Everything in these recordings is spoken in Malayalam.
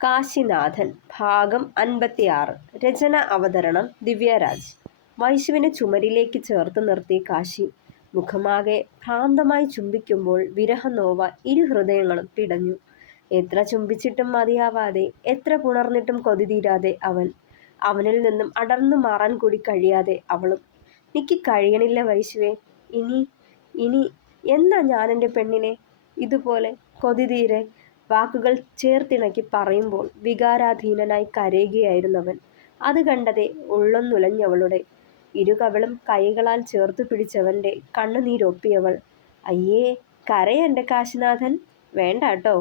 കാശിനാഥൻ ഭാഗം 56. രചന അവതരണം ദിവ്യരാജ്. വൈശുവിനെ ചുമരിലേക്ക് ചേർത്ത് നിർത്തി കാശി. മുഖമാകെ ഭ്രാന്തമായി ചുംബിക്കുമ്പോൾ വിരഹനോവ ഇരു ഹൃദയങ്ങളും പിടഞ്ഞു. എത്ര ചുംബിച്ചിട്ടും മതിയാവാതെ, എത്ര പുണർന്നിട്ടും കൊതി തീരാതെ അവനിൽ നിന്നും അടർന്നു മാറാൻ കൂടി കഴിയാതെ അവളും. എനിക്ക് കഴിയണില്ല വൈശുവേ. ഇനി ഇനി എന്നാ ഞാനെൻ്റെ പെണ്ണിനെ ഇതുപോലെ കൊതി തീരെ വാക്കുകൾ ചേർത്തിണക്കി പറയുമ്പോൾ വികാരാധീനനായി കരയുകയായിരുന്നവൻ. അത് കണ്ടതേ ഉള്ളൊന്നുലഞ്ഞവളുടെ. ഇരുകവളും കൈകളാൽ ചേർത്തു പിടിച്ചവൻ്റെ കണ്ണുനീരൊപ്പിയവൾ. അയ്യേ, കരയൻ്റെ കാശിനാഥൻ. വേണ്ടാട്ടോ,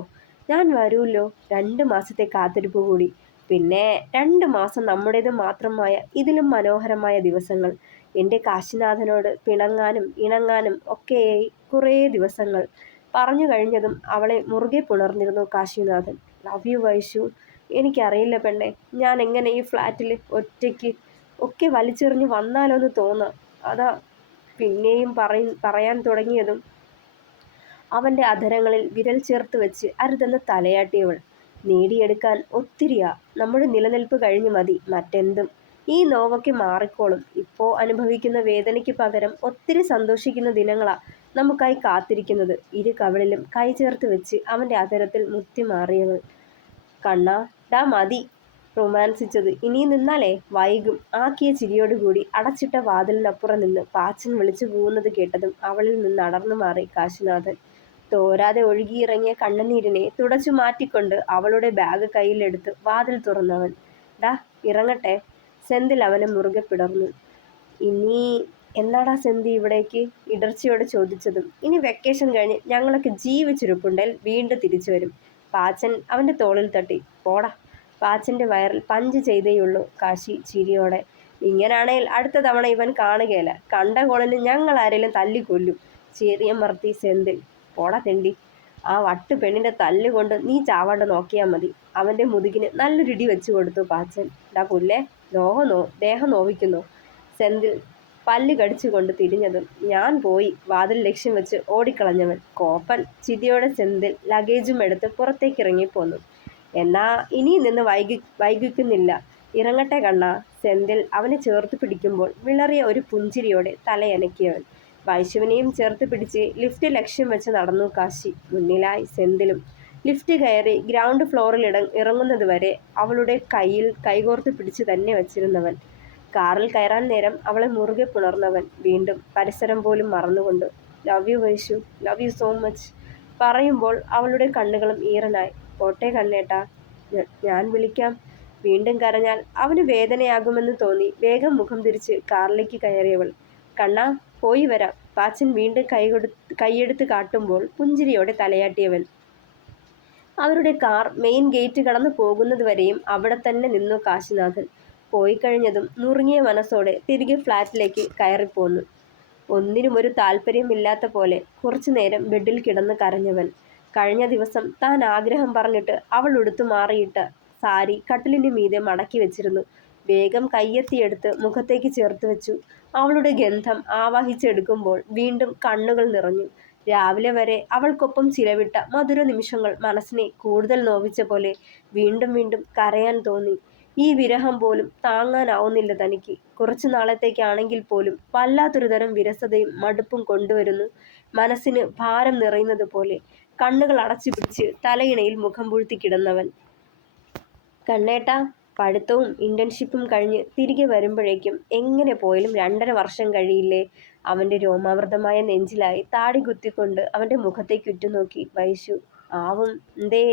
ഞാൻ വരൂല്ലോ. 2 മാസത്തെ കാത്തിരിപ്പ് കൂടി. പിന്നെ 2 മാസം നമ്മുടേത് മാത്രമായ ഇതിലും മനോഹരമായ ദിവസങ്ങൾ. എൻ്റെ കാശിനാഥനോട് പിണങ്ങാനും ഇണങ്ങാനും ഒക്കെയായി കുറേ ദിവസങ്ങൾ. പറഞ്ഞു കഴിഞ്ഞതും അവളെ മുറുകെ പുണർന്നിരുന്നു കാശിനാഥൻ. Love you Vaishu. എനിക്കറിയില്ല പെണ്ണെ, ഞാൻ എങ്ങനെ ഈ ഫ്ലാറ്റിൽ ഒറ്റയ്ക്ക് ഒക്കെ വലിച്ചെറിഞ്ഞ് വന്നാലോന്ന് തോന്നാം. അതാ. പിന്നെയും പറയാൻ തുടങ്ങിയതും അവൻ്റെ അധരങ്ങളിൽ വിരൽ ചേർത്ത് വെച്ച് അരുതെന്ന് തലയാട്ടിയവൾ. നേടിയെടുക്കാൻ ഒത്തിരിയാ. നമ്മുടെ നിലനിൽപ്പ് കഴിഞ്ഞ് മതി മറ്റെന്തും. ഈ നോവൊക്കെ മാറിക്കോളും. ഇപ്പോൾ അനുഭവിക്കുന്ന വേദനയ്ക്ക് പകരം ഒത്തിരി സന്തോഷിക്കുന്ന ദിനങ്ങളാ നമുക്കായി കാത്തിരിക്കുന്നത്. ഇരു കവിളിലും കൈ ചേർത്ത് വെച്ച് അവൻ്റെ അധരത്തിൽ മുത്തി മാറിയവൾ. കണ്ണാ, ഡാ മതി റൊമാൻസിച്ചത്. ഇനിയും നിന്നാലേ വൈകും. ആക്കിയ ചിരിയോടുകൂടി അടച്ചിട്ട വാതിലിനപ്പുറം നിന്ന് പാച്ചൻ വിളിച്ചു പോകുന്നത് കേട്ടതും അവളിൽ നിന്ന് അടർന്നു മാറി കാശിനാഥൻ. തോരാതെ ഒഴുകിയിറങ്ങിയ കണ്ണുനീരിനെ തുടച്ചു മാറ്റിക്കൊണ്ട് അവളുടെ ബാഗ് കയ്യിലെടുത്ത് വാതിൽ തുറന്നവൻ. ഡാ ഇറങ്ങട്ടെ. സെന്തിൽ അവനെ മുറുകെ പിടർന്നു. ഇനി എന്നാടാ സെന്തി ഇവിടേക്ക്? ഇടർച്ചയോടെ ചോദിച്ചതും. ഇനി വെക്കേഷൻ കഴിഞ്ഞ് ഞങ്ങളൊക്കെ ജീവിച്ചിരിപ്പുണ്ടേൽ വീണ്ടും തിരിച്ചു വരും. പാച്ചൻ അവൻ്റെ തോളിൽ തട്ടി. പോടാ. പാച്ചൻ്റെ വയറിൽ പഞ്ച് ചെയ്തേയുള്ളൂ കാശി ചിരിയോടെ. ഇങ്ങനാണേൽ അടുത്ത തവണ ഇവൻ കാണുകയില്ല. കണ്ട കോളിന് ഞങ്ങൾ ആരെങ്കിലും തല്ലിക്കൊല്ലും. ചിരിയമർത്തി സെന്തിൽ. പോടാ തെണ്ടി. ആ വട്ട് പെണ്ണിൻ്റെ തല്ലുകൊണ്ട് നീ ചാവാണ്ട് നോക്കിയാൽ മതി. അവൻ്റെ മുതുകിന് നല്ലൊരിടി വെച്ചു കൊടുത്തു പാച്ചൻ. ഡാ പുല്ലേ, ദേഹം നോവിക്കുന്നു. സെന്തിൽ പല്ല് കടിച്ചുകൊണ്ട് തിരിഞ്ഞതും ഞാൻ പോയി വാതിൽ ലക്ഷ്യം വെച്ച് ഓടിക്കളഞ്ഞവൻ. കോപ്പൻ. ചിരിയോടെ സെന്തിൽ ലഗേജും എടുത്ത് പുറത്തേക്ക് ഇറങ്ങിപ്പോന്നു. എന്നാ ഇനിയും നിന്ന് വൈകിക്കുന്നില്ല. ഇറങ്ങട്ടെ കണ്ണാ. സെന്തിൽ അവനെ ചേർത്ത് പിടിക്കുമ്പോൾ വിളറിയ ഒരു പുഞ്ചിരിയോടെ തലയനക്കിയവൻ. വൈശുവിനെയും ചേർത്ത് പിടിച്ച് ലിഫ്റ്റ് ലക്ഷ്യം വെച്ച് നടന്നു കാശി. മുന്നിലായി സെന്തിലും. ലിഫ്റ്റ് കയറി ഗ്രൗണ്ട് ഫ്ലോറിൽ ഇറങ്ങുന്നതുവരെ അവളുടെ കയ്യിൽ കൈകോർത്ത് പിടിച്ചു തന്നെ വച്ചിരുന്നവൻ. കാറിൽ കയറാൻ നേരം അവളെ മുറുകെ പുണർന്നവൻ. വീണ്ടും പരിസരം പോലും മറന്നുകൊണ്ട്. Love you Vaishu, love you so much പറയുമ്പോൾ അവളുടെ കണ്ണുകളും ഈറനായി. പോട്ടെ കണ്ണേട്ടാ, ഞാൻ വിളിക്കാം. വീണ്ടും കരഞ്ഞാൽ അവന് വേദനയാകുമെന്ന് തോന്നി വേഗം മുഖം തിരിച്ച് കാറിലേക്ക് കയറിയവൾ. കണ്ണാ, പോയി വരാം. പാച്ചൻ വീണ്ടും കൈയെടുത്ത് കാട്ടുമ്പോൾ പുഞ്ചിരിയോടെ തലയാട്ടിയവൻ. അവരുടെ കാർ മെയിൻ ഗേറ്റ് കടന്നു പോകുന്നതുവരെയും അവിടെ തന്നെ നിന്നു കാശിനാഥൻ. പോയി കഴിഞ്ഞതും നുറുങ്ങിയ മനസ്സോടെ തിരികെ ഫ്ലാറ്റിലേക്ക് കയറിപ്പോന്നു. ഒന്നിനും ഒരു താല്പര്യമില്ലാത്ത പോലെ കുറച്ചു നേരം ബെഡിൽ കിടന്ന് കരഞ്ഞവൻ. കഴിഞ്ഞ ദിവസം താൻ ആഗ്രഹം പറഞ്ഞിട്ട് അവൾ ഉടുത്തു മാറിയിട്ട സാരി കട്ടിലിന് മീതെ മടക്കി വെച്ചിരുന്നു. വേഗം കയ്യെത്തിയെടുത്ത് മുഖത്തേക്ക് ചേർത്ത് വെച്ചു. അവളുടെ ഗന്ധം ആവാഹിച്ചെടുക്കുമ്പോൾ വീണ്ടും കണ്ണുകൾ നിറഞ്ഞു. രാവിലെ വരെ അവൾക്കൊപ്പം ചിലവിട്ട മധുര നിമിഷങ്ങൾ മനസ്സിനെ കൂടുതൽ നോവിച്ച പോലെ വീണ്ടും വീണ്ടും കരയാൻ തോന്നി. ഈ വിരഹം പോലും താങ്ങാനാവുന്നില്ല തനിക്ക്. കുറച്ചു നാളത്തേക്കാണെങ്കിൽ പോലും വല്ലാത്തൊരു തരം വിരസതയും മടുപ്പും കൊണ്ടുവരുന്നു. മനസ്സിന് ഭാരം നിറയുന്നത് പോലെ. കണ്ണുകൾ അടച്ചു പിടിച്ച് തലയിണയിൽ മുഖം പൂഴ്ത്തി കിടന്നവൻ. കണ്ണേട്ടാ, പഠിത്തവും ഇന്റേൺഷിപ്പും കഴിഞ്ഞ് തിരികെ വരുമ്പോഴേക്കും എങ്ങനെ പോയാലും 2.5 വർഷം കഴിയില്ലേ? അവൻ്റെ രോമാവൃതമായ നെഞ്ചിലായി താടി കുത്തിക്കൊണ്ട് അവൻ്റെ മുഖത്തേക്ക് ഉറ്റുനോക്കി വൈശു. ആവും. എന്തേ?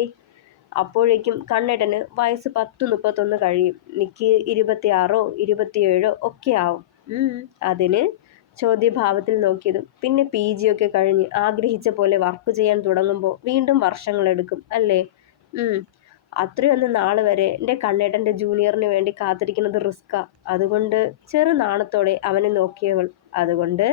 അപ്പോഴേക്കും കണ്ണേട്ടന് വയസ്സ് 10-31 കഴിയും. എനിക്ക് 26 27 ഒക്കെ ആവും. അതിന്? ചോദ്യഭാവത്തിൽ നോക്കിയതും. പിന്നെ PG ഒക്കെ കഴിഞ്ഞ് ആഗ്രഹിച്ച പോലെ വർക്ക് ചെയ്യാൻ തുടങ്ങുമ്പോൾ വീണ്ടും വർഷങ്ങളെടുക്കും അല്ലേ? അത്രയൊന്നും നാൾ വരെ എൻ്റെ കണ്ണേട്ടൻ്റെ ജൂനിയറിന് വേണ്ടി കാത്തിരിക്കുന്നത് റിസ്ക്കാ. അതുകൊണ്ട് ചെറു നാണത്തോടെ അവനെ നോക്കിയവൾ. അതുകൊണ്ട്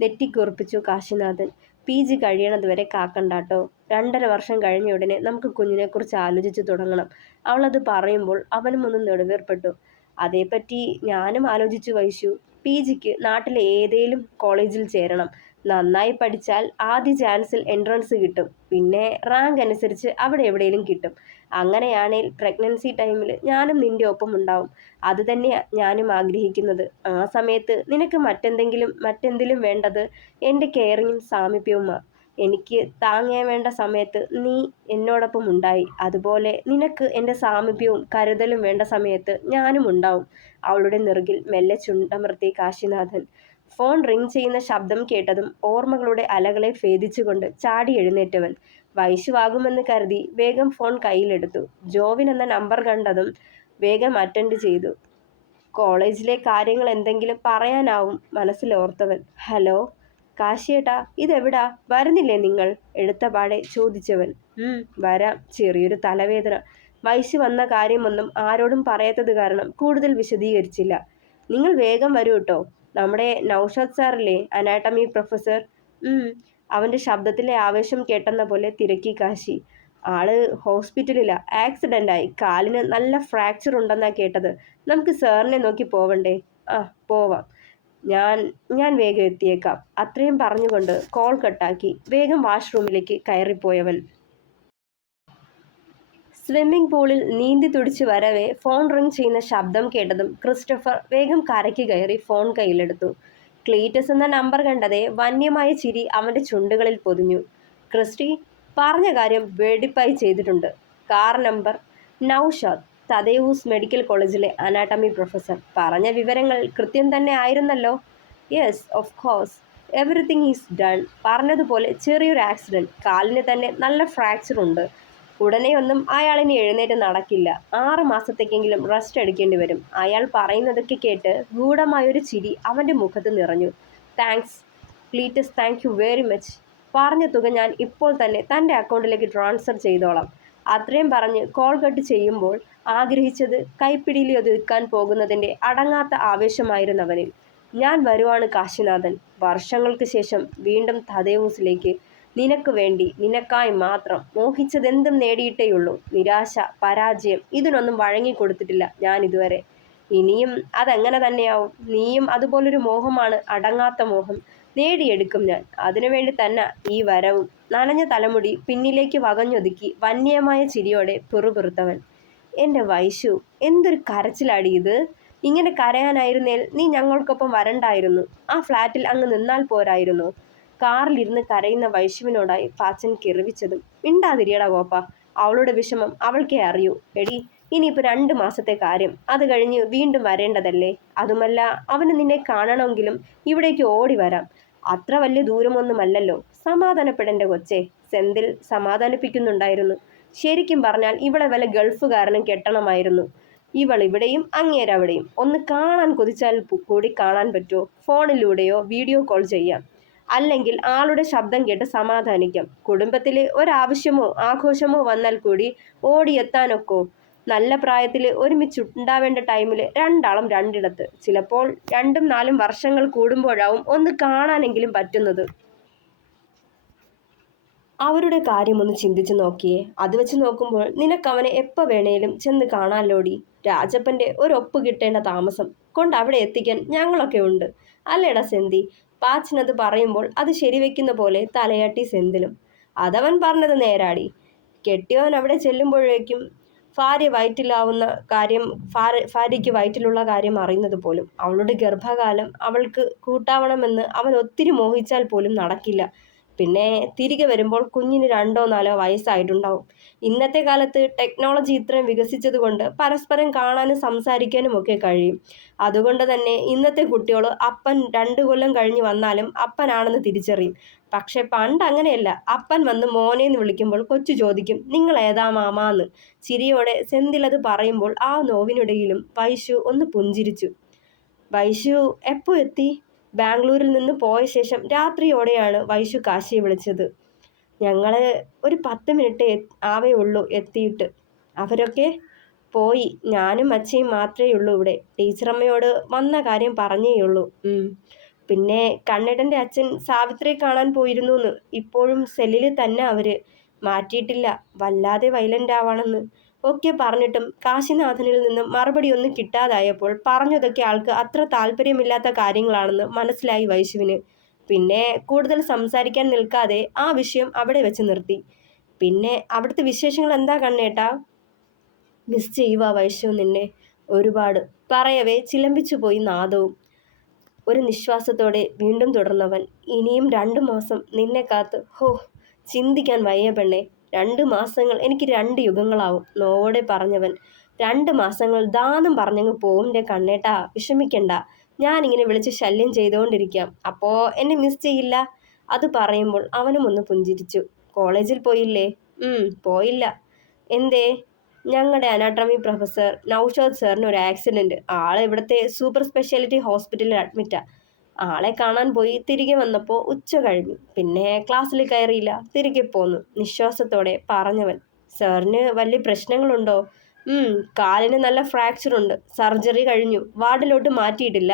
നെറ്റിക്കുറപ്പിച്ചു കാശിനാഥൻ. PG കഴിയണതുവരെ കാക്കണ്ടാട്ടോ. 2.5 വർഷം കഴിഞ്ഞ ഉടനെ നമുക്ക് കുഞ്ഞിനെക്കുറിച്ച് ആലോചിച്ച് തുടങ്ങണം. അവളത് പറയുമ്പോൾ അവനും ഒന്ന് നെടുവേർപ്പെട്ടു. അതേപ്പറ്റി ഞാനും ആലോചിച്ചു വൈശു. PGക്ക് നാട്ടിലെ ഏതേലും കോളേജിൽ ചേരണം. നന്നായി പഠിച്ചാൽ ആദ്യ ചാൻസിൽ എൻട്രൻസ് കിട്ടും. പിന്നെ റാങ്ക് അനുസരിച്ച് അവിടെ എവിടെയെങ്കിലും കിട്ടും. അങ്ങനെയാണെങ്കിൽ പ്രഗ്നൻസി ടൈമിൽ ഞാനും നിന്റെ ഒപ്പം ഉണ്ടാവും. അത് തന്നെയാണ് ഞാനും ആഗ്രഹിക്കുന്നത്. ആ സമയത്ത് നിനക്ക് മറ്റെന്തിലും വേണ്ടത് എൻ്റെ കെയറിങ്ങും സാമീപ്യവുമാണ്. എനിക്ക് താങ്ങാൻ വേണ്ട സമയത്ത് നീ എന്നോടൊപ്പം ഉണ്ടായി. അതുപോലെ നിനക്ക് എൻ്റെ സാമീപ്യവും കരുതലും വേണ്ട സമയത്ത് ഞാനും ഉണ്ടാവും. അവളുടെ നെറുകിൽ മെല്ലെ ചുണ്ടമർത്തി കാശിനാഥൻ. ഫോൺ റിങ് ചെയ്യുന്ന ശബ്ദം കേട്ടതും ഓർമ്മകളുടെ അലകളെ ഭേദിച്ചുകൊണ്ട് ചാടി എഴുന്നേറ്റവൻ വൈശുവാകുമെന്ന് കരുതി വേഗം ഫോൺ കയ്യിലെടുത്തു. ജോവിൻ എന്ന നമ്പർ കണ്ടതും വേഗം അറ്റൻഡ് ചെയ്തു. കോളേജിലെ കാര്യങ്ങൾ എന്തെങ്കിലും പറയാനാവും മനസ്സിലോർത്തവൻ. ഹലോ കാശിയേട്ടാ, ഇതെവിടാ? വരുന്നില്ലേ നിങ്ങൾ? എടുത്തപാടെ ചോദിച്ചവൻ. വരാം, ചെറിയൊരു തലവേദന. വൈശു വന്ന കാര്യമൊന്നും ആരോടും പറയാത്തത് കാരണം കൂടുതൽ വിശദീകരിച്ചില്ല. നിങ്ങൾ വേഗം വരൂ കേട്ടോ. നമ്മുടെ നൗഷാദ് സാറില്ലേ, അനാട്ടമി പ്രൊഫസർ? അവൻ്റെ ശബ്ദത്തിലെ ആവേശം കേട്ടെന്ന പോലെ തിരക്കി കാശി. ആള് ഹോസ്പിറ്റലിലാ, ആക്സിഡൻ്റായി. കാലിന് നല്ല ഫ്രാക്ചർ ഉണ്ടെന്നാണ് കേട്ടത്. നമുക്ക് സാറിനെ നോക്കി പോവണ്ടേ? ആ പോവാം, ഞാൻ വേഗം എത്തിയേക്കാം. അത്രയും പറഞ്ഞുകൊണ്ട് കോൾ കട്ടാക്കി വേഗം വാഷ്റൂമിലേക്ക് കയറിപ്പോയവൻ. സ്വിമ്മിംഗ് പൂളിൽ നീന്തി തുടിച്ച് വരവേ ഫോൺ റിങ് ചെയ്യുന്ന ശബ്ദം കേട്ടതും ക്രിസ്റ്റഫർ വേഗം കരയ്ക്ക് കയറി ഫോൺ കയ്യിലെടുത്തു. ക്ലീറ്റസ് എന്ന നമ്പർ കണ്ടതേ വന്യമായ ചിരി അവൻ്റെ ചുണ്ടുകളിൽ പൊതിഞ്ഞു. ക്രിസ്റ്റി, പറഞ്ഞ കാര്യം വെടിപ്പായി ചെയ്തിട്ടുണ്ട്. Car number? Naushad, Thadevus medical കോളേജിലെ അനാട്ടമി പ്രൊഫസർ. പറഞ്ഞ വിവരങ്ങൾ കൃത്യം തന്നെ ആയിരുന്നല്ലോ? Yes, of course, everything is done. പറഞ്ഞതുപോലെ ചെറിയൊരു ആക്സിഡൻറ്റ്. കാലിന് തന്നെ നല്ല ഫ്രാക്ചർ ഉണ്ട്. ഉടനെയൊന്നും അയാളിനി എഴുന്നേറ്റ് നടക്കില്ല. 6 മാസത്തേക്കെങ്കിലും റെസ്റ്റ് എടുക്കേണ്ടി വരും. അയാൾ പറയുന്നതൊക്കെ കേട്ട് ഗൂഢമായൊരു ചിരി അവൻ്റെ മുഖത്ത് നിറഞ്ഞു. Thanks Cletus, thank you very much. പറഞ്ഞ തുക ഞാൻ ഇപ്പോൾ തന്നെ തൻ്റെ അക്കൗണ്ടിലേക്ക് ട്രാൻസ്ഫർ ചെയ്തോളാം. അത്രയും പറഞ്ഞ് കോൾ കട്ട് ചെയ്യുമ്പോൾ ആഗ്രഹിച്ചത് കൈപ്പിടിയിൽ ഒതുക്കാൻ പോകുന്നതിൻ്റെ അടങ്ങാത്ത ആവേശമായിരുന്നവനിൽ. ഞാൻ വരുവാണ് കാശിനാഥൻ. വർഷങ്ങൾക്ക് ശേഷം വീണ്ടും തദേവൂസിലേക്ക്. നിനക്ക് വേണ്ടി, നിനക്കായി മാത്രം. മോഹിച്ചതെന്തും നേടിയിട്ടേയുള്ളൂ. നിരാശ, പരാജയം, ഇതിനൊന്നും വഴങ്ങിക്കൊടുത്തിട്ടില്ല ഞാൻ ഇതുവരെ. ഇനിയും അതെങ്ങനെ തന്നെയാവും. നീയും അതുപോലൊരു മോഹമാണ്, അടങ്ങാത്ത മോഹം. നേടിയെടുക്കും ഞാൻ. അതിനുവേണ്ടി തന്നെ ഈ വരവും. നനഞ്ഞ തലമുടി പിന്നിലേക്ക് വകഞ്ഞൊതുക്കി വന്യമായ ചിരിയോടെ പിറുപിറുത്തവൻ. എൻ്റെ വൈശു, എന്തൊരു കരച്ചിലാടി ഇത്. ഇങ്ങനെ കരയാനായിരുന്നേൽ നീ ഞങ്ങൾക്കൊപ്പം വരണ്ടായിരുന്നു. ആ ഫ്ലാറ്റിൽ അങ്ങ് നിന്നാൽ പോരായിരുന്നു. കാറിലിരുന്ന് കരയുന്ന വൈശുവിനോടായി പാച്ചൻ കിറിവിച്ചതും. മിണ്ടാതിരിയടാ ഗോപ്പ, അവളുടെ വിഷമം അവൾക്കേ അറിയൂ. എടി, ഇനിയിപ്പോൾ 2 മാസത്തെ കാര്യം. അത് കഴിഞ്ഞ് വീണ്ടും വരേണ്ടതല്ലേ? അതുമല്ല, അവന് നിന്നെ കാണണമെങ്കിലും ഇവിടേക്ക് ഓടി വരാം. അത്ര വലിയ ദൂരമൊന്നുമല്ലല്ലോ. സമാധാനപ്പെടേണ്ട കൊച്ചേ. സെന്തിൽ സമാധാനിപ്പിക്കുന്നുണ്ടായിരുന്നു. ശരിക്കും പറഞ്ഞാൽ ഇവളെ വല്ല ഗൾഫുകാരനും കെട്ടണമായിരുന്നു. ഇവൾ ഇവിടെയും അങ്ങേരവിടെയും. ഒന്ന് കാണാൻ കൊതിച്ചാൽ കൂടി കാണാൻ പറ്റുമോ? ഫോണിലൂടെയോ വീഡിയോ കോൾ ചെയ്യാം. അല്ലെങ്കിൽ ആളുടെ ശബ്ദം കേട്ട് സമാധാനിക്കാം. കുടുംബത്തിൽ ഒരാവശ്യമോ ആഘോഷമോ വന്നാൽ കൂടി ഓടിയെത്താനൊക്കോ? നല്ല പ്രായത്തിൽ ഒരുമിച്ചുണ്ടാവേണ്ട ടൈമിൽ രണ്ടാളും രണ്ടിടത്ത്. ചിലപ്പോൾ 2-4 വർഷങ്ങൾ കൂടുമ്പോഴാവും ഒന്ന് കാണാനെങ്കിലും പറ്റുന്നത്. അവരുടെ കാര്യമൊന്ന് ചിന്തിച്ചു നോക്കിയേ. അത് വെച്ച് നോക്കുമ്പോൾ നിനക്കവനെ എപ്പോൾ വേണേലും ചെന്ന് കാണാലോടി. രാജപ്പൻ്റെ ഒരൊപ്പ് കിട്ടേണ്ട താമസം കൊണ്ട് അവിടെ എത്തിക്കാൻ ഞങ്ങളൊക്കെ ഉണ്ട്. അല്ലേടാ സെന്തി? പാച്ചനത് പറയുമ്പോൾ അത് ശരിവെക്കുന്ന പോലെ തലയാട്ടി സെന്തിലും. അതവൻ പറഞ്ഞത് നേരാടി. കെട്ടിയവൻ അവിടെ ചെല്ലുമ്പോഴേക്കും ഭാര്യയ്ക്ക് വയറ്റിലുള്ള കാര്യം അറിയുന്നത് പോലും. അവളുടെ ഗർഭകാലം അവൾക്ക് കൂട്ടാവണമെന്ന് അവൻ ഒത്തിരി മോഹിച്ചാൽ പോലും നടക്കില്ല. പിന്നെ തിരികെ വരുമ്പോൾ കുഞ്ഞിന് 2-4 വയസ്സായിട്ടുണ്ടാവും. ഇന്നത്തെ കാലത്ത് ടെക്നോളജി ഇത്രയും വികസിച്ചതുകൊണ്ട് പരസ്പരം കാണാനും സംസാരിക്കാനും ഒക്കെ കഴിയും. അതുകൊണ്ട് തന്നെ ഇന്നത്തെ കുട്ടികൾ അപ്പൻ 2 കൊല്ലം കഴിഞ്ഞ് വന്നാലും അപ്പനാണെന്ന് തിരിച്ചറിയും. പക്ഷെ പണ്ട് അങ്ങനെയല്ല. അപ്പൻ വന്ന് മോനേന്ന് വിളിക്കുമ്പോൾ കൊച്ചു ചോദിക്കും, നിങ്ങൾ ഏതാ മാമാന്ന്. ചിരിയോടെ സെന്തിലത് പറയുമ്പോൾ ആ നോവിനിടയിലും വൈശു ഒന്ന് പുഞ്ചിരിച്ചു. വൈശു എപ്പോൾ എത്തി? ബാംഗ്ലൂരിൽ നിന്ന് പോയ ശേഷം രാത്രിയോടെയാണ് വൈശു കാശിയെ വിളിച്ചത്. ഞങ്ങൾ ഒരു 10 മിനിറ്റ് ആവേ ഉള്ളൂ എത്തിയിട്ട്. അവരൊക്കെ പോയി. ഞാനും അച്ഛയും മാത്രമേ ഉള്ളൂ ഇവിടെ. ടീച്ചറമ്മയോട് വന്ന കാര്യം പറഞ്ഞേയുള്ളൂ. പിന്നെ കണ്ണേട്ടൻ്റെ അച്ഛൻ സാവിത്രിയെ കാണാൻ പോയിരുന്നുന്ന്. ഇപ്പോഴും സെല്ലിൽ തന്നെ അവർ. മാറ്റിയിട്ടില്ല. വല്ലാതെ വയലൻ്റ് ആവാണെന്ന് ഒക്കെ പറഞ്ഞിട്ടും കാശിനാഥനിൽ നിന്നും മറുപടി ഒന്നും കിട്ടാതായപ്പോൾ പറഞ്ഞതൊക്കെ ആൾക്ക് അത്ര താല്പര്യമില്ലാത്ത കാര്യങ്ങളാണെന്ന് മനസ്സിലായി വൈശുവിന്. പിന്നെ കൂടുതൽ സംസാരിക്കാൻ നിൽക്കാതെ ആ വിഷയം അവിടെ വെച്ച് നിർത്തി. പിന്നെ അവിടുത്തെ വിശേഷങ്ങൾ എന്താ കണ്ണേട്ടാ? മിസ് ചെയ്യുക വൈശു നിന്നെ ഒരുപാട്, പറയവേ ചിലമ്പിച്ചു പോയി നാദവും. ഒരു നിശ്വാസത്തോടെ വീണ്ടും തുടർന്നവൻ. ഇനിയും 2 മാസം നിന്നെ കാത്ത്, ഹോ, ചിന്തിക്കാൻ വയ്യ പെണ്ണെ. 2 മാസങ്ങൾ എനിക്ക് 2 യുഗങ്ങളാവും, നോവോടെ പറഞ്ഞവൻ. 2 മാസങ്ങൾ ദാന്നും പറഞ്ഞങ്ങ് പോവിൻ്റെ കണ്ണേട്ടാ, വിഷമിക്കണ്ട. ഞാനിങ്ങനെ വിളിച്ച് ശല്യം ചെയ്തുകൊണ്ടിരിക്കാം, അപ്പോ എന്നെ മിസ് ചെയ്യില്ല. അത് പറയുമ്പോൾ അവനും ഒന്ന് പുഞ്ചിരിച്ചു. കോളേജിൽ പോയില്ലേ? പോയില്ല. എന്തേ? ഞങ്ങളുടെ അനാട്ടമി പ്രൊഫസർ നൗഷാദ് സാറിന് ഒരു ആക്സിഡൻറ്റ്. ആളെ ഇവിടുത്തെ സൂപ്പർ സ്പെഷ്യാലിറ്റി ഹോസ്പിറ്റലിൽ അഡ്മിറ്റാ. ആളെ കാണാൻ പോയി തിരികെ വന്നപ്പോൾ ഉച്ച കഴിഞ്ഞു. പിന്നെ ക്ലാസ്സിൽ കയറിയില്ല, തിരികെ പോന്നു, നിശ്വാസത്തോടെ പറഞ്ഞവൻ. സാറിന് വലിയ പ്രശ്നങ്ങളുണ്ടോ? കാലിന് നല്ല ഫ്രാക്ചറുണ്ട്. സർജറി കഴിഞ്ഞു. വാർഡിലോട്ട് മാറ്റിയിട്ടില്ല.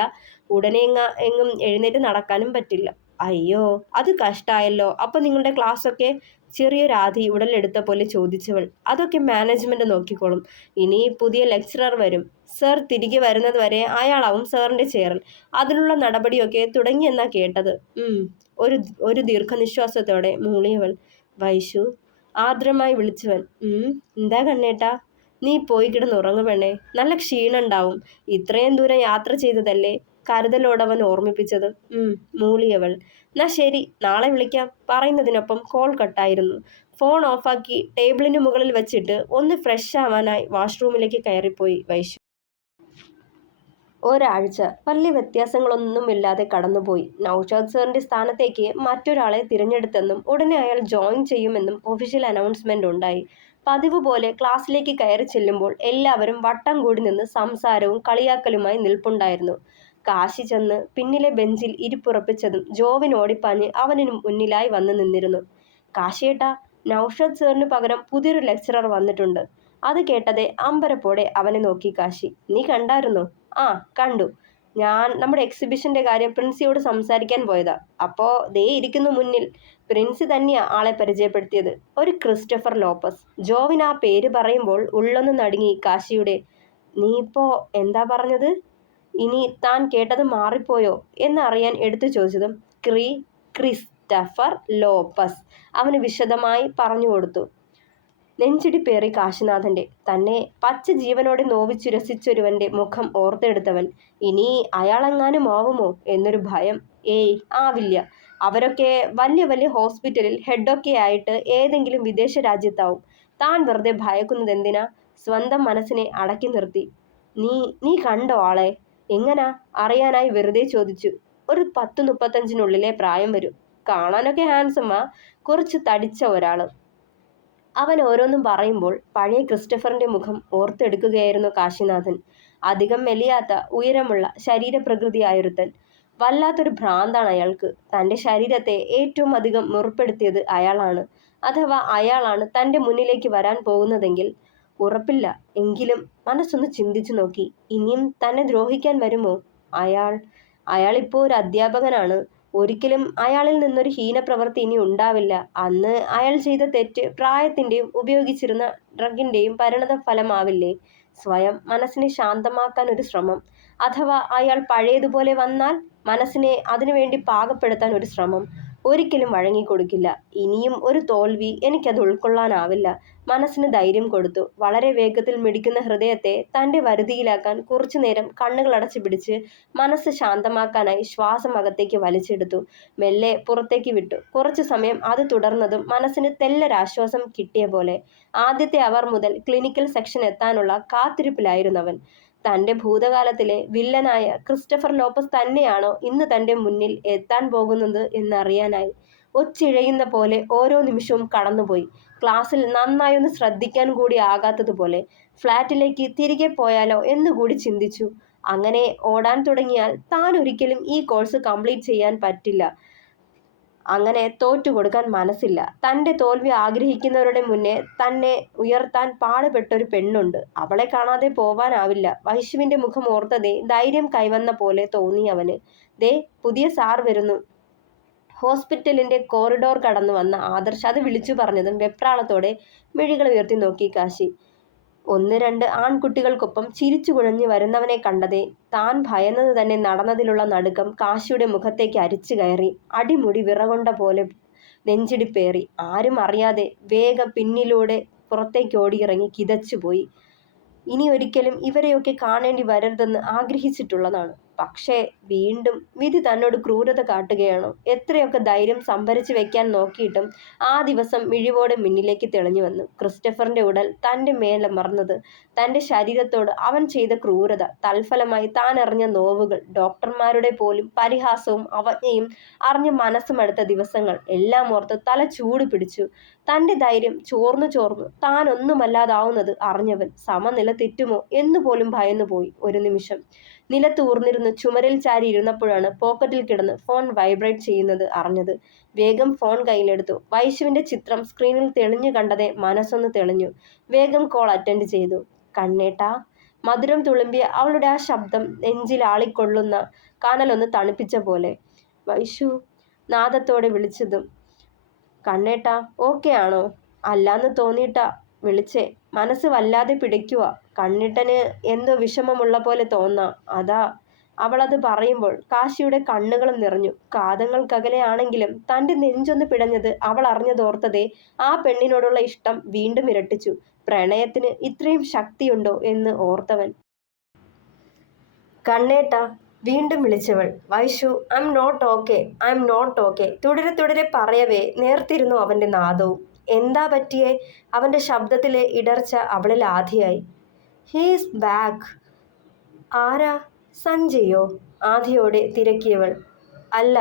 ഉടനെ എങ്ങും എഴുന്നേറ്റ് നടക്കാനും പറ്റില്ല. അയ്യോ, അത് കഷ്ടായല്ലോ. അപ്പം നിങ്ങളുടെ ക്ലാസ്സൊക്കെ? ചെറിയൊരാധി ഉടലെടുത്ത പോലെ ചോദിച്ചവൾ. അതൊക്കെ മാനേജ്മെന്റ് നോക്കിക്കോളും. ഇനി പുതിയ ലെക്ചറർ വരും. സർ തിരികെ വരുന്നത് വരെ അയാളാവും സാറിന്റെ ചെയറിൽ. അതിനുള്ള നടപടിയൊക്കെ തുടങ്ങിയെന്നാ കേട്ടത്. ഒരു ഒരു ദീർഘനിശ്വാസത്തോടെ മൂളിയവൾ. വൈശു, ആർദ്രമായി വിളിച്ചവൻ. എന്താ കണ്ണേട്ടാ? നീ പോയി കിടന്നുറങ്ങു പെണ്ണേ, നല്ല ക്ഷീണുണ്ടാവും. ഇത്രയും ദൂരം യാത്ര ചെയ്തതല്ലേ? കരുതലോടവൻ ഓർമ്മിപ്പിച്ചത്. മൂളിയവൾ. എന്നാ ശരി, നാളെ വിളിക്കാം. പറയുന്നതിനൊപ്പം കോൾ കട്ടായിരുന്നു. ഫോൺ ഓഫാക്കി ടേബിളിന് മുകളിൽ വെച്ചിട്ട് ഒന്ന് ഫ്രഷ് ആവാനായി വാഷ്റൂമിലേക്ക് കയറിപ്പോയി വൈശു. ഒരാഴ്ച വലിയ വ്യത്യാസങ്ങളൊന്നുമില്ലാതെ കടന്നുപോയി. നൗഷാദ് സാറിന്റെ സ്ഥാനത്തേക്ക് മറ്റൊരാളെ തിരഞ്ഞെടുത്തെന്നും ഉടനെ അയാൾ ജോയിൻ ചെയ്യുമെന്നും ഒഫീഷ്യൽ അനൗൺസ്മെന്റ് ഉണ്ടായി. പതിവ് പോലെ ക്ലാസ്സിലേക്ക് കയറി ചെല്ലുമ്പോൾ എല്ലാവരും വട്ടം കൂടി നിന്ന് സംസാരവും കളിയാക്കലുമായി നിൽപ്പുണ്ടായിരുന്നു. കാശി ചെന്ന് പിന്നിലെ ബെഞ്ചിൽ ഇരിപ്പുറപ്പിച്ചതും ജോവിൻ ഓടിപ്പാഞ്ഞ് അവന് മുന്നിലായി വന്നു നിന്നിരുന്നു. കാശിയേട്ടാ, നൗഷാദ് സാറിന് പകരം പുതിയൊരു ലെക്ചറർ വന്നിട്ടുണ്ട്. അത് കേട്ടതേ അമ്പരപ്പോടെ അവനെ നോക്കി കാശി. നീ കണ്ടായിരുന്നോ? ആ, കണ്ടു. ഞാൻ നമ്മുടെ എക്സിബിഷന്റെ കാര്യം പ്രിൻസിയോട് സംസാരിക്കാൻ പോയതാ. അപ്പോ ദേ ഇരിക്കുന്നു മുന്നിൽ. പ്രിൻസി തന്നെയാ ആളെ പരിചയപ്പെടുത്തിയത്. ഒരു ക്രിസ്റ്റഫർ ലോപ്പസ്. ജോവിൻ ആ പേര് പറയുമ്പോൾ ഉള്ളൊന്ന് നടുങ്ങി കാശിയുടെ. നീ ഇപ്പോ എന്താ പറഞ്ഞത്? ഇനി താൻ കേട്ടത് മാറിപ്പോയോ എന്നറിയാൻ എടുത്തു ചോദിച്ചതും ക്രിസ്റ്റഫർ ലോപ്പസ് അവന് വിശദമായി പറഞ്ഞു കൊടുത്തു. നെഞ്ചിടിപ്പേറി കാശിനാഥന്റെ. തന്നെ പച്ച ജീവനോടെ നോവിച്ചുരസിച്ചൊരുവന്റെ മുഖം ഓർത്തെടുത്തവൻ. ഇനി അയാളെങ്ങാനും ആവുമോ എന്നൊരു ഭയം. ഏയ്, ആവില്ല. അവരൊക്കെ വലിയ വലിയ ഹോസ്പിറ്റലിൽ ഹെഡൊക്കെ ആയിട്ട് ഏതെങ്കിലും വിദേശ രാജ്യത്താവും. താൻ വെറുതെ ഭയക്കുന്നതെന്തിനാ? സ്വന്തം മനസ്സിനെ അടക്കി നിർത്തി. നീ കണ്ടോ ആളെ? എങ്ങനാ? അറിയാനായി വെറുതെ ചോദിച്ചു. ഒരു 10-35 പ്രായം വരും. കാണാനൊക്കെ ഹാൻസമാ. കുറച്ച് തടിച്ച ഒരാള്. അവൻ ഓരോന്നും പറയുമ്പോൾ പഴയ ക്രിസ്റ്റഫറിന്റെ മുഖം ഓർത്തെടുക്കുകയായിരുന്നു കാശിനാഥൻ. അധികം മെലിയാത്ത, ഉയരമുള്ള ശരീരപ്രകൃതിയായൊരുത്തൻ. വല്ലാത്തൊരു ഭ്രാന്താണ് അയാൾക്ക്. തന്റെ ശരീരത്തെ ഏറ്റവും അധികം മുറിപ്പെടുത്തിയത് അയാളാണ്. അഥവാ അയാളാണ് തന്റെ മുന്നിലേക്ക് വരാൻ പോകുന്നതെങ്കിൽ ഉറപ്പില്ല. എങ്കിലും മനസ്സൊന്ന് ചിന്തിച്ചു നോക്കി. ഇനിയും തന്നെ ദ്രോഹിക്കാൻ വരുമോ അയാളിപ്പോ ഒരു അധ്യാപകനാണ്. ഒരിക്കലും അയാളിൽ നിന്നൊരു ഹീനപ്രവൃത്തി ഇനി ഉണ്ടാവില്ല. അന്ന് അയാൾ ചെയ്ത തെറ്റ് പ്രായത്തിന്റെയും ഉപയോഗിച്ചിരുന്ന ഡ്രഗിന്റെയും പരിണത ഫലമാവില്ലേ? സ്വയം മനസ്സിനെ ശാന്തമാക്കാൻ ഒരു ശ്രമം. അഥവാ അയാൾ പഴയതുപോലെ വന്നാൽ മനസ്സിനെ അതിനുവേണ്ടി പാകപ്പെടുത്താൻ ഒരു ശ്രമം. ഒരിക്കലും വഴങ്ങിക്കൊടുക്കില്ല. ഇനിയും ഒരു തോൽവി എനിക്കത് ഉൾക്കൊള്ളാനാവില്ല. മനസ്സിന് ധൈര്യം കൊടുത്തു. വളരെ വേഗത്തിൽ മിടിക്കുന്ന ഹൃദയത്തെ തന്റെ വരുതിയിലാക്കാൻ കുറച്ചുനേരം കണ്ണുകളടച്ചു പിടിച്ച് മനസ്സ് ശാന്തമാക്കാനായി ശ്വാസം അകത്തേക്ക് വലിച്ചെടുത്തു. മെല്ലെ പുറത്തേക്ക് വിട്ടു. കുറച്ചു സമയം അത് തുടർന്നതും മനസ്സിന് തെല്ലൊരാശ്വാസം കിട്ടിയ പോലെ. ആദ്യത്തെ അവർ മുതൽ ക്ലിനിക്കൽ സെക്ഷൻ എത്താനുള്ള കാത്തിരിപ്പിലായിരുന്നവൻ. തന്റെ ഭൂതകാലത്തിലെ വില്ലനായ ക്രിസ്റ്റഫർ ലോപ്പസ് തന്നെയാണോ ഇന്ന് തന്റെ മുന്നിൽ എത്താൻ പോകുന്നത് എന്നറിയാനായി. ഒച്ചിഴയുന്ന പോലെ ഓരോ നിമിഷവും കടന്നുപോയി. ക്ലാസ്സിൽ നന്നായൊന്ന് ശ്രദ്ധിക്കാൻ കൂടി ആകാത്തതുപോലെ. ഫ്ലാറ്റിലേക്ക് തിരികെ പോയാലോ എന്നുകൂടി ചിന്തിച്ചു. അങ്ങനെ ഓടാൻ തുടങ്ങിയാൽ താൻ ഒരിക്കലും ഈ കോഴ്സ് കംപ്ലീറ്റ് ചെയ്യാൻ പറ്റില്ല. അങ്ങനെ തോറ്റുകൊടുക്കാൻ മനസ്സില്ല. തന്റെ തോൽവി ആഗ്രഹിക്കുന്നവരുടെ മുന്നേ തന്നെ ഉയർത്താൻ പാടുപെട്ടൊരു പെണ്ണുണ്ട്. അവളെ കാണാതെ പോവാനാവില്ല. വൈശുവിന്റെ മുഖം ഓർത്തതേ ധൈര്യം കൈവന്ന പോലെ തോന്നി അവന്. ദേ, പുതിയ സാർ വരുന്നു. ഹോസ്പിറ്റലിന്റെ കോറിഡോർ കടന്നു വന്ന ആദർശ് അത് വിളിച്ചു പറഞ്ഞതും വെപ്രാളത്തോടെ മിഴികൾ ഉയർത്തി നോക്കി കാശി. ഒന്ന് രണ്ട് ആൺകുട്ടികൾക്കൊപ്പം ചിരിച്ചു കുഴഞ്ഞു വരുന്നവനെ കണ്ടതേ താൻ ഭയന്നത് തന്നെ നടന്നതിലുള്ള നടുക്കം കാശിയുടെ മുഖത്തേക്ക് അരിച്ചു കയറി. അടിമുടി വിറകൊണ്ട പോലെ നെഞ്ചിടിപ്പേറി. ആരും അറിയാതെ വേഗം പിന്നിലൂടെ പുറത്തേക്ക് ഓടിയിറങ്ങി കിതച്ചുപോയി. ഇനി ഒരിക്കലും ഇവരെയൊക്കെ കാണേണ്ടി വരരുതെന്ന് ആഗ്രഹിച്ചിട്ടുള്ളതാണ്. പക്ഷേ വീണ്ടും വിധി തന്നോട് ക്രൂരത കാട്ടുകയാണോ? എത്രയൊക്കെ ധൈര്യം സംഭരിച്ചു വെക്കാൻ നോക്കിയിട്ടും ആ ദിവസം മിഴിവോടെ മുന്നിലേക്ക് തെളിഞ്ഞു വന്നു. ക്രിസ്റ്റഫറിന്റെ ഉടൽ തന്റെ മേലമർന്നത്, തന്റെ ശരീരത്തോട് അവൻ ചെയ്ത ക്രൂരത, തൽഫലമായി താൻ അറിഞ്ഞ നോവുകൾ, ഡോക്ടർമാരുടെ പോലും പരിഹാസവും അവജ്ഞയും അറിഞ്ഞ് മനസ്സുമടുത്ത ദിവസങ്ങൾ എല്ലാം ഓർത്ത് തല ചൂട് പിടിച്ചു. തന്റെ ധൈര്യം ചോർന്നു താൻ ഒന്നുമല്ലാതാവുന്നത് അറിഞ്ഞവൻ സമനില തെറ്റുമോ എന്നുപോലും ഭയന്നുപോയി. ഒരു നിമിഷം നിലത്തൂർന്നിരുന്ന് ചുമരിൽ ചാരി ഇരുന്നപ്പോഴാണ് പോക്കറ്റിൽ കിടന്ന് ഫോൺ വൈബ്രേറ്റ് ചെയ്യുന്നത് അറിഞ്ഞത്. വേഗം ഫോൺ കയ്യിലെടുത്തു. വൈശുവിന്റെ ചിത്രം സ്ക്രീനിൽ തെളിഞ്ഞു കണ്ടതേ മനസ്സൊന്ന് തെളിഞ്ഞു. വേഗം കോൾ അറ്റൻഡ് ചെയ്തു. കണ്ണേട്ടാ. മധുരം തുളുമ്പിയ അവളുടെ ആ ശബ്ദം നെഞ്ചിൽ ആളിക്കൊള്ളുന്ന കനലൊന്ന് തണുപ്പിച്ച പോലെ. വൈശു നാദത്തോടെ വിളിച്ചതും കണ്ണേട്ടാ ഓക്കെ ആണോ? അല്ലാന്ന് തോന്നിയിട്ടാ വിളിച്ചേ. മനസ്സ് വല്ലാതെ പിടിക്കുക. കണ്ണേട്ടന് എന്തോ വിഷമമുള്ള പോലെ തോന്നാ, അതാ. അവളത് പറയുമ്പോൾ കാശിയുടെ കണ്ണുകളും നിറഞ്ഞു. കാതങ്ങൾക്കകലെയാണെങ്കിലും തൻ്റെ നെഞ്ചൊന്ന് പിടഞ്ഞത് അവൾ അറിഞ്ഞതോർത്തതേ ആ പെണ്ണിനോടുള്ള ഇഷ്ടം വീണ്ടും ഇരട്ടിച്ചു. പ്രണയത്തിന് ഇത്രയും ശക്തിയുണ്ടോ എന്ന് ഓർത്തവൻ. കണ്ണേട്ടാ. വീണ്ടും വിളിച്ചവൾ. Vaishu I am not okay തുടരെ പറയവേ നേർത്തിരുന്നു അവൻ്റെ നാദവും. എന്താ പറ്റിയേ? അവൻ്റെ ശബ്ദത്തിലെ ഇടർച്ച അവളിൽ ആധിയായി. He's back. ആരാ? സഞ്ജയോ? ആധിയോടെ തിരക്കിയവൾ. അല്ല,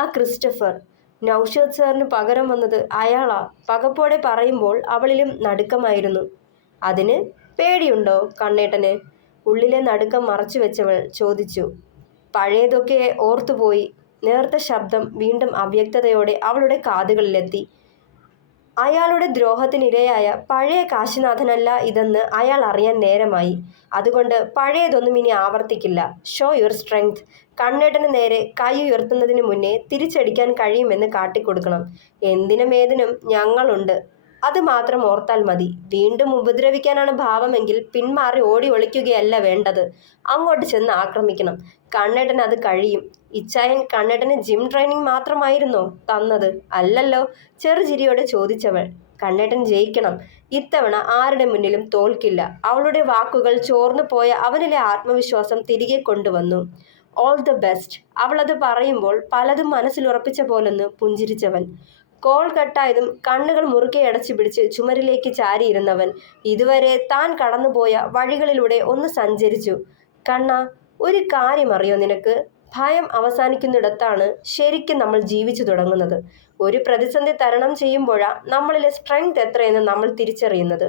ആ ക്രിസ്റ്റഫർ. നൗഷാദ് സാറിന് പകരം വന്നത് അയാളാ. പകപ്പോടെ പറയുമ്പോൾ അവളിലും നടുക്കമായിരുന്നു. അതിന് പേടിയുണ്ടോ കണ്ണേട്ടന്? ഉള്ളിലെ നടുക്കം മറച്ചു വെച്ചവൾ ചോദിച്ചു. പഴയതൊക്കെ ഓർത്തുപോയി. നേർത്ത ശബ്ദം വീണ്ടും അവ്യക്തതയോടെ അവളുടെ കാതുകളിലെത്തി. അയാളുടെ ദ്രോഹത്തിനിരയായ പഴയ കാശിനാഥനല്ല ഇതെന്ന് അയാൾ അറിയാൻ നേരമായി. അതുകൊണ്ട് പഴയതൊന്നും ഇനി ആവർത്തിക്കില്ല. Show your strength. കണ്ണേട്ടന് നേരെ കൈ ഉയർത്തുന്നതിന് മുന്നേ തിരിച്ചടിക്കാൻ കഴിയുമെന്ന് കാട്ടിക്കൊടുക്കണം. എന്തിനും ഏതിനും ഞങ്ങളുണ്ട്. അത് മാത്രം ഓർത്താൽ മതി. വീണ്ടും ഉപദ്രവിക്കാനാണ് ഭാവമെങ്കിൽ പിന്മാറി ഓടി ഒളിക്കുകയല്ല വേണ്ടത്. അങ്ങോട്ട് ചെന്ന് ആക്രമിക്കണം. കണ്ണേട്ടന് അത് കഴിയും. ഇച്ചായൻ കണ്ണേട്ടന് ജിം ട്രെയിനിങ് മാത്രമായിരുന്നോ തന്നത്? അല്ലല്ലോ. ചെറുചിരിയോടെ ചോദിച്ചവൾ. കണ്ണേട്ടൻ ജയിക്കണം. ഇത്തവണ ആരുടെ മുന്നിലും തോൽക്കില്ല. അവളുടെ വാക്കുകൾ ചോർന്നു പോയ അവനിലെ ആത്മവിശ്വാസം തിരികെ കൊണ്ടുവന്നു. All the best. അവളത് പറയുമ്പോൾ പലതും മനസ്സിലുറപ്പിച്ച പോലൊന്ന് പുഞ്ചിരിച്ചവൻ. കോൾ കട്ടായതും കണ്ണുകൾ മുറുകെ അടച്ചു പിടിച്ച് ചുമരിലേക്ക് ചാരിയിരുന്നവൻ ഇതുവരെ താൻ കടന്നുപോയ വഴികളിലൂടെ ഒന്ന് സഞ്ചരിച്ചു. കണ്ണാ, ഒരു കാര്യം അറിയോ നിനക്ക്? ഭയം അവസാനിക്കുന്നിടത്താണ് ശരിക്കും നമ്മൾ ജീവിച്ചു തുടങ്ങുന്നത്. ഒരു പ്രതിസന്ധി തരണം ചെയ്യുമ്പോഴാ നമ്മളിലെ സ്ട്രെങ്ത് എത്രയെന്ന് നമ്മൾ തിരിച്ചറിയുന്നത്.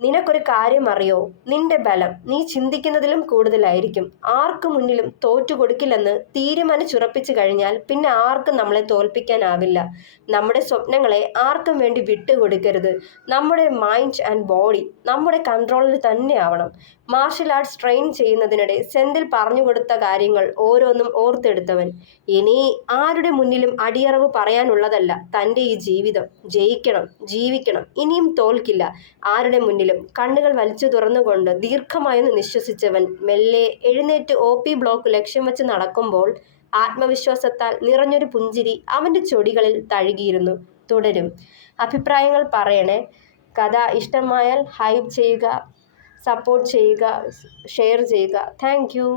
നിനക്കൊരു കാര്യം അറിയോ? നിന്റെ ബലം നീ ചിന്തിക്കുന്നതിലും കൂടുതലായിരിക്കും. ആർക്കു മുന്നിലും തോറ്റുകൊടുക്കില്ലെന്ന് തീരുമാനിച്ചുറപ്പിച്ചു കഴിഞ്ഞാൽ പിന്നെ ആർക്കും നമ്മളെ തോൽപ്പിക്കാനാവില്ല. നമ്മുടെ സ്വപ്നങ്ങളെ ആർക്കും വേണ്ടി വിട്ടുകൊടുക്കരുത്. നമ്മുടെ മൈൻഡ് ആൻഡ് ബോഡി നമ്മുടെ കൺട്രോളിൽ തന്നെ ആവണം. മാർഷൽ ആർട്സ് ട്രെയിൻ ചെയ്യുന്നതിനിടെ സെന്തിൽ പറഞ്ഞു കൊടുത്ത കാര്യങ്ങൾ ഓരോന്നും ഓർത്തെടുത്തവൻ. ഇനി ആരുടെ മുന്നിലും അടിയറവ് പറയാനുള്ളതല്ല തൻ്റെ ഈ ജീവിതം. ജയിക്കണം, ജീവിക്കണം. ഇനിയും തോൽക്കില്ല ആരുടെ മുന്നിലും. കണ്ണുകൾ വലിച്ചു തുറന്നുകൊണ്ട് ദീർഘമായൊന്ന് നിശ്വസിച്ചവൻ മെല്ലെ എഴുന്നേറ്റ് OP ബ്ലോക്ക് ലക്ഷ്യം വെച്ച് നടക്കുമ്പോൾ ആത്മവിശ്വാസത്താൽ നിറഞ്ഞൊരു പുഞ്ചിരി അവൻ്റെ ചൊടികളിൽ തഴുകിയിരുന്നു. തുടരും. അഭിപ്രായങ്ങൾ പറയണേ. കഥ ഇഷ്ടമായാൽ ഹൈപ്പ് ചെയ്യുക, സപ്പോർട്ട് ചെയ്യുക, ഷെയർ ചെയ്യുക. Thank you.